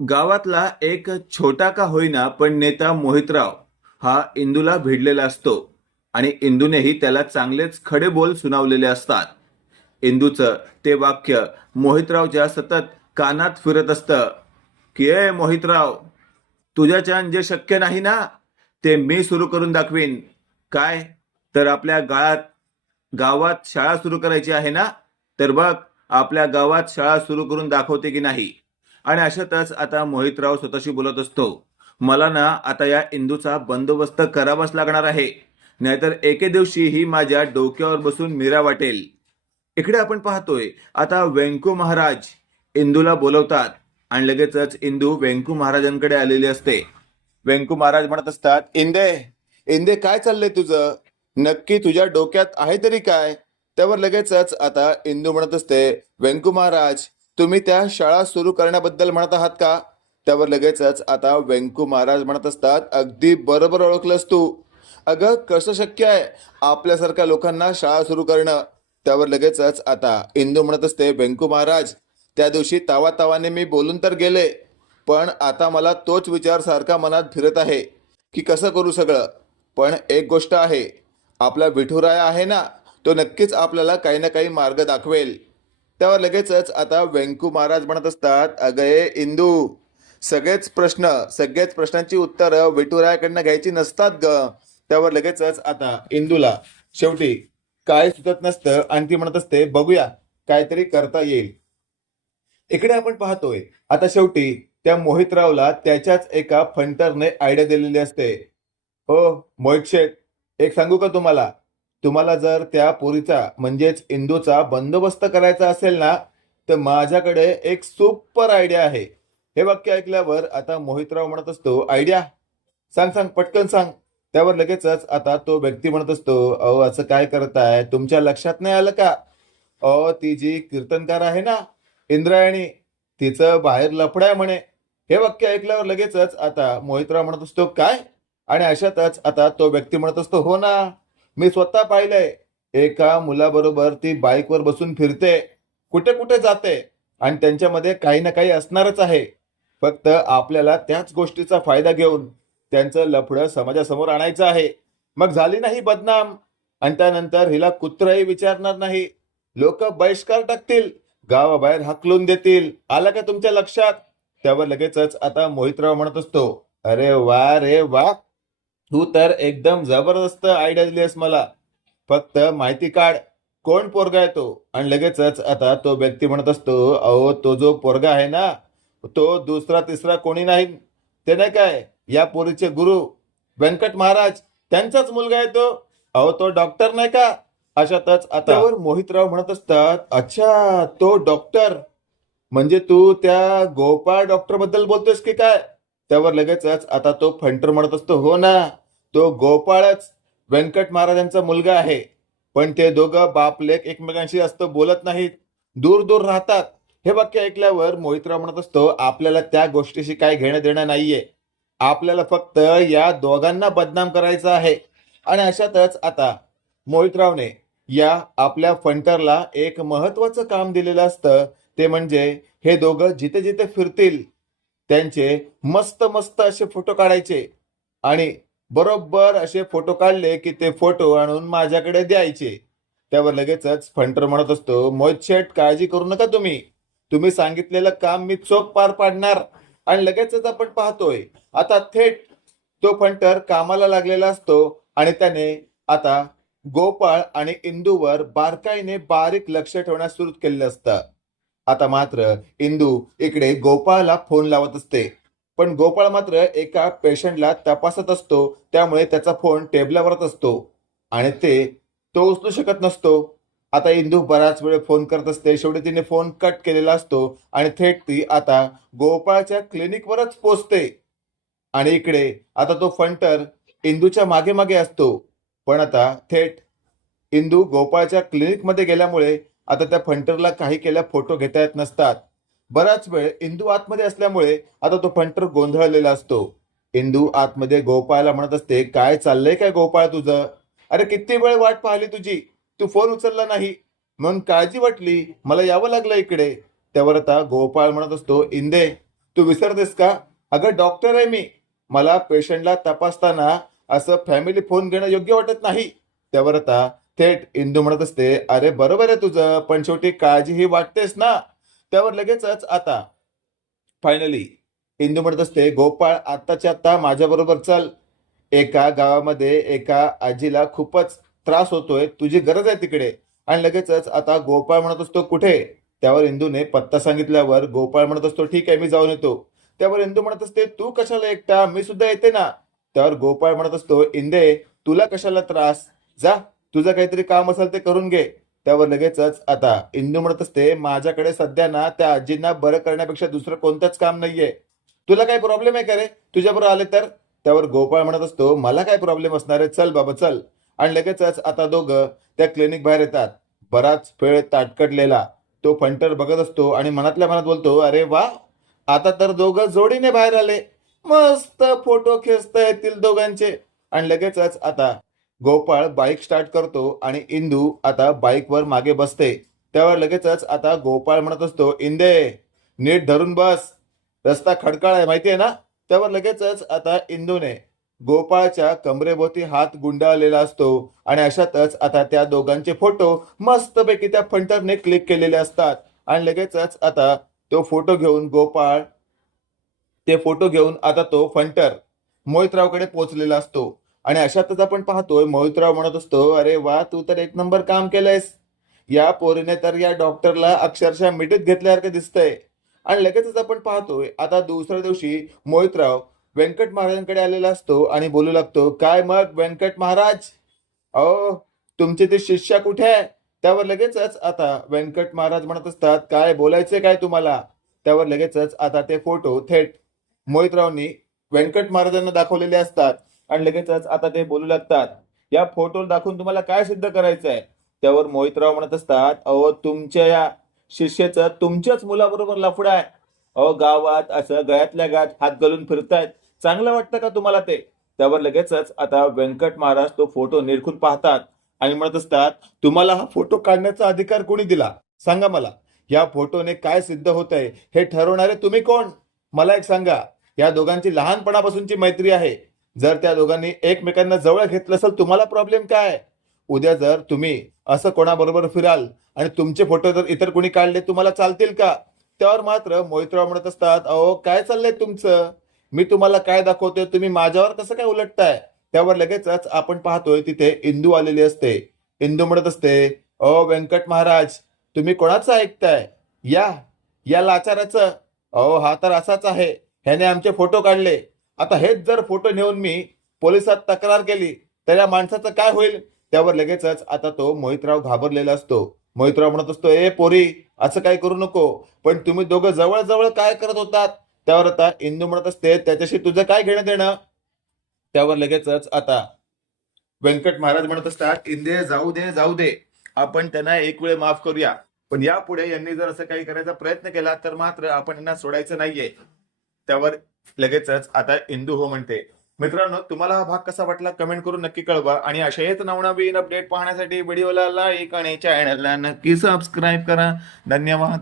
गावातला एक छोटा का होईना पण नेता मोहितराव हा इंदूला भिडलेला असतो आणि इंदूनेही त्याला चांगलेच खडे बोल सुनावलेले असतात. इंदूचं ते वाक्य मोहितरावच्या सतत कानात फिरत असतं. की ए मोहितराव तुझ्याच्यान जे शक्य नाही ना? ते मी सुरू करून दाखवीन. काय? तर आपल्या गाळात गावात शाळा सुरू करायची आहे ना? तर बघ आपल्या गावात शाळा सुरू करून दाखवते की नाही? आणि अशातच आता मोहितराव स्वतःशी बोलत असतो. मला ना आता या इंदूचा बंदोबस्त करावाच लागणार आहे. नाहीतर एके दिवशी ही माझ्या डोक्यावर बसून मीरा वाटेल. इकडे आपण पाहतोय आता व्यंकू महाराज इंदूला बोलवतात आणि लगेचच इंदू व्यंकू महाराजांकडे आलेली असते. व्यंकू महाराज म्हणत असतात इंदे इंदे काय चाललंय तुझं? नक्की तुझ्या डोक्यात आहे तरी काय? त्यावर लगेचच आता इंदू म्हणत असते व्यंकू महाराज तुम्ही त्या शाळा सुरू करण्याबद्दल म्हणत आहात का? त्यावर लगेचच आता व्यंकू महाराज म्हणत असतात अगदी बरोबर ओळखलंस तू. अगं कसं शक्य आहे आपल्यासारख्या लोकांना शाळा सुरू करणं? त्यावर लगेचच आता इंदू म्हणत असते व्यंकू महाराज त्या दिवशी तावा तावाने मी बोलून तर गेले पण आता मला तोच विचार सारखा मनात फिरत आहे की कसं करू सगळं? पण एक गोष्ट आहे आपला विठुराया आहे ना तो नक्कीच आपल्याला काही ना काही मार्ग दाखवेल. त्यावर लगेचच आता व्यंकू महाराज म्हणत असतात अगये इंदू सगळेच प्रश्न सगळेच प्रश्नांची उत्तरं विठुरायाकडनं घ्यायची नसतात ग. त्यावर लगेचच आता इंदूला शेवटी काय सुचत नसतं आणि ती म्हणत असते बघूया काहीतरी करता येईल. इकडे आपण पाहतोय आता शेवटी त्या मोहितरावला त्याच्याच एका फंटरने आयडिया दिलेली असते. हो मोहित शेठ एक सांगू का तुम्हाला? तुम्हाला जर त्या पोरीचा म्हणजेच इंदूचा बंदोबस्त करायचा असेल ना तर माझ्याकडे एक सुपर आयडिया आहे. हे वाक्य ऐकल्यावर आता मोहितराव म्हणत असतो आयडिया सांग सांग पटकन सांग. त्यावर लगेचच आता तो व्यक्ती म्हणत असतो अहो असं काय करताय? तुमच्या लक्षात नाही आलं का? अहो ती जी कीर्तनकार आहे ना इंद्रायणी तिचं बाहेर लफडाय म्हणे. हे वाक्य ऐकल्यावर लगेचच आता मोहितराव म्हणत असतो काय? आणि अशातच आता तो व्यक्ती म्हणत असतो हो ना. मी स्वतः पाहिलंय. एका मुलाबरोबर ती बाईकवर बसून फिरते. कुठे कुठे जाते. आणि त्यांच्यामध्ये काही ना काही असणारच आहे. फक्त आपल्याला त्याच गोष्टीचा फायदा घेऊन त्यांचं लफडं समाजासमोर आणायचं आहे. मग झाली नाही बदनाम. आणि त्यानंतर हिला कुत्रही विचारणार नाही. लोक बहिष्कार टाकतील. गावाबाहेर हकलून देतील. आला का तुमच्या लक्षात? त्यावर लगेचच आता मोहितराव म्हणत असतो. अरे वा रे वा. तू तर एकदम जबरदस्त आयडिया दिलीस मला. फक्त माहिती काढ कोण पोरगा आहे तो? आणि लगेचच आता तो व्यक्ती म्हणत असतो अहो तो जो पोरगा आहे ना तो दुसरा तिसरा कोणी नाही. ते नाही काय या पोरीचे गुरु व्यंकट महाराज त्यांचाच मुलगा आहे तो. अहो तो डॉक्टर नाही का? अशातच आता मोहितराव म्हणत असतात अच्छा तो डॉक्टर म्हणजे तू त्या गोपाळ डॉक्टरबद्दल बोलतोयस की काय? त्यावर लगेचच आता तो फंटर म्हणत असतो हो ना तो गोपाळच व्यंकट महाराजांचा मुलगा आहे. पण ते दोघं बापलेख एकमेकांशी असतं बोलत नाहीत. दूर दूर राहतात. हे वाक्य ऐकल्यावर मोहितराव म्हणत असतो आपल्याला त्या गोष्टीशी काय घेणं देणं नाहीये. आपल्याला फक्त या दोघांना बदनाम करायचं आहे. आणि अशातच आता मोहितरावने या आपल्या फंटरला एक महत्वाचं काम दिलेलं असतं. ते म्हणजे हे दोघं जिथे जिथे फिरतील त्यांचे मस्त मस्त असे फोटो काढायचे. आणि बरोबर असे फोटो काढले की ते फोटो आणून माझ्याकडे द्यायचे. त्यावर लगेचच फंटर म्हणत असतो मोहित शेठ काळजी करू नका तुम्ही. तुम्ही सांगितलेलं काम मी चोख पार पाडणार. आणि लगेचच आपण पाहतोय आता थेट तो फंटर कामाला लागलेला असतो आणि त्याने आता गोपाळ आणि इंदूवर बारकाईने बारीक लक्ष ठेवण्यास सुरू केलेलं असतं. आता मात्र इंदू इकडे गोपाळला फोन लावत असते. पण गोपाळ मात्र एका पेशंटला तपासत असतो. त्यामुळे त्याचा फोन टेबलावरच असतो. आणि ते तो उचलू शकत नसतो. आता इंदू बराच वेळ फोन करत असते. शेवटी तिने फोन कट केलेला असतो. आणि थेट ती आता गोपाळच्या क्लिनिकवरच पोचते. आणि इकडे आता तो फंटर इंदूच्या मागे मागे असतो. पण आता थेट इंदू गोपाळच्या क्लिनिकमध्ये गेल्यामुळे आता त्या फंटरला काही केल्या फोटो घेता येत नसतात. बराच वेळ इंदू आतमध्ये असल्यामुळे आता तो फंटर गोंधळलेला असतो. इंदू आतमध्ये गोपाळला म्हणत असते काय चाललंय काय गोपाळ तुझं? अरे किती वेळ वाट पाहिली तुझी? तू फोन उचलला नाही. म्हणून काळजी वाटली? मला यावं लागलं इकडे. त्यावर आता गोपाळ म्हणत असतो इंदे तू विसरतेस का? अगं डॉक्टर आहे मी. मला पेशंटला तपासताना असं फॅमिली फोन घेणं योग्य वाटत नाही. त्यावर आता थेट इंदू म्हणत असते अरे बरोबर आहे तुझं पण शेवटी काळजी ही वाटतेस ना? त्यावर लगेचच आता फायनली इंदू म्हणत असते गोपाळ आत्ताच्या आत्ता माझ्या बरोबर चल. एका गावामध्ये एका आजीला खूपच त्रास होतोय तुझी गरज आहे तिकडे. आणि लगेचच आता गोपाळ म्हणत असतो कुठे? त्यावर इंदूने पत्ता सांगितल्यावर गोपाळ म्हणत असतो ठीक आहे मी जाऊन येतो. त्यावर इंदू म्हणत असते तू कशाला एकटा? मी सुद्धा येते ना. त्यावर गोपाळ म्हणत असतो इंदे तुला कशाला त्रास? जा तुझं काहीतरी काम असेल ते करून घे. त्यावर लगेचच आता इंदू म्हणत असते माझ्याकडे सध्या ना त्या आजींना बरं करण्यापेक्षा दुसरं कोणतंच काम नाहीये. तुला काय प्रॉब्लेम आहे का रे? तुझ्याबरोबर आले तर? त्यावर गोपाळ म्हणत असतो मला काय प्रॉब्लेम असणार आहे? चल बाबा चल. आणि लगेचच आता दोघं त्या क्लिनिक बाहेर येतात. बराच वेळ ताटकटलेला. तो फंटर बघत असतो आणि मनातल्या मनात बोलतो अरे वा आता तर दोघं जोडीने बाहेर आले. मस्त फोटो खेचता येतील दोघांचे. आणि लगेचच आता गोपाळ बाईक स्टार्ट करतो आणि इंदू आता बाईकवर मागे बसते. त्यावर लगेचच आता गोपाळ म्हणत असतो इंदे नीट धरून बस. रस्ता खडकाळ आहे माहिती आहे ना? त्यावर लगेचच आता इंदूने गोपाळच्या कमरेभोवती हात गुंडाळलेला असतो आणि अशातच आता त्या दोघांचे फोटो मस्तपैकी त्या फंटरने क्लिक केलेले असतात. आणि लगेचच आता तो फोटो घेऊन गोपाळ ते फोटो घेऊन आता तो फंटर मोहितरावकडे पोहोचलेला असतो. आणि अशातच आपण पाहतोय मोहितराव म्हणत असतो अरे वा तू तर एक नंबर काम केलंयस. या पोरीने तर या डॉक्टरला अक्षरशः मिठीत घेतल्यासारखं दिसतंय. आणि लगेचच आपण पाहतोय आता दुसऱ्या दिवशी मोहितराव व्यंकट महाराजांकडे आलेला असतो आणि बोलू लागतो काय मग व्यंकट महाराज? अहो तुमचे ते शिष्य कुठे आहे? त्यावर लगेचच आता व्यंकट महाराज म्हणत असतात काय बोलायचे काय तुम्हाला? त्यावर लगेचच आता ते फोटो थेट मोहितरावनी व्यंकट महाराजांना दाखवलेले असतात. आणि लगेचच आता ते बोलू लागतात. या फोटो दाखवून तुम्हाला काय सिद्ध करायचं आहे त्यावर मोहितराव म्हणत असतात अहो तुमच्या या शिष्याचं तुमच्याच मुलाबरोबर लफडा आहे. अहो गावात असं गळ्यातल्या गात हात घालून फिरतायत. चांगलं वाटतं का तुम्हाला ते? त्यावर लगेचच आता व्यंकट महाराज तो फोटो निरखून पाहतात आणि म्हणत असतात तुम्हाला हा फोटो काढण्याचा अधिकार कोणी दिला? सांगा मला. या फोटोने काय सिद्ध होत आहे हे ठरवणारे तुम्ही कोण? मला एक सांगा. या दोघांची लहानपणापासूनची मैत्री आहे. जर त्या दोघांनी एकमेकांना जवळ घेतलं असेल तुम्हाला प्रॉब्लेम काय? उद्या जर तुम्ही असं कोणाबरोबर फिराल आणि तुमचे फोटो जर इतर कोणी काढले तुम्हाला चालतील का? त्यावर मात्र मोहितराव म्हणत असतात अहो काय चाललंय तुमचं? मी तुम्हाला काय दाखवतोय? तुम्ही माझ्यावर कसं काय उलटताय? त्यावर लगेचच आपण पाहतोय तिथे इंदू आलेली असते. इंदू म्हणत असते अ व्यंकट महाराज तुम्ही कोणाचं ऐकताय? या या लाचाराचं अहो हा तर असाच आहे. ह्याने आमचे फोटो काढले. आता हेच जर फोटो नेऊन मी पोलिसात तक्रार केली तर या माणसाचं काय होईल? त्यावर लगेचच आता तो मोहितराव घाबरलेला असतो. मोहितराव म्हणत असतो ए पोरी असं काय करू नको. पण तुम्ही दोघं जवळ जवळ काय करत होतात? त्यावर आता इंदू म्हणत असते त्याच्याशी तुझं काय घेणं देणं? त्यावर लगेचच आता व्यंकट महाराज म्हणत असतात इंदे जाऊ दे जाऊ दे. आपण त्यांना एक वेळ माफ करूया. पण यापुढे यांनी जर असं काही करायचा प्रयत्न केला तर मात्र आपण यांना सोडायचं नाहीये. त्यावर लगेचच आता इंदू हो म्हणते मित्रांनो तुम्हाला हा भाग कसा वाटला कमेंट करून नक्की कळवा आणि अशाच नवनवीन अपडेट पाहण्यासाठी व्हिडिओला लाईक आणि चॅनलला नक्की सबस्क्राईब करा. धन्यवाद.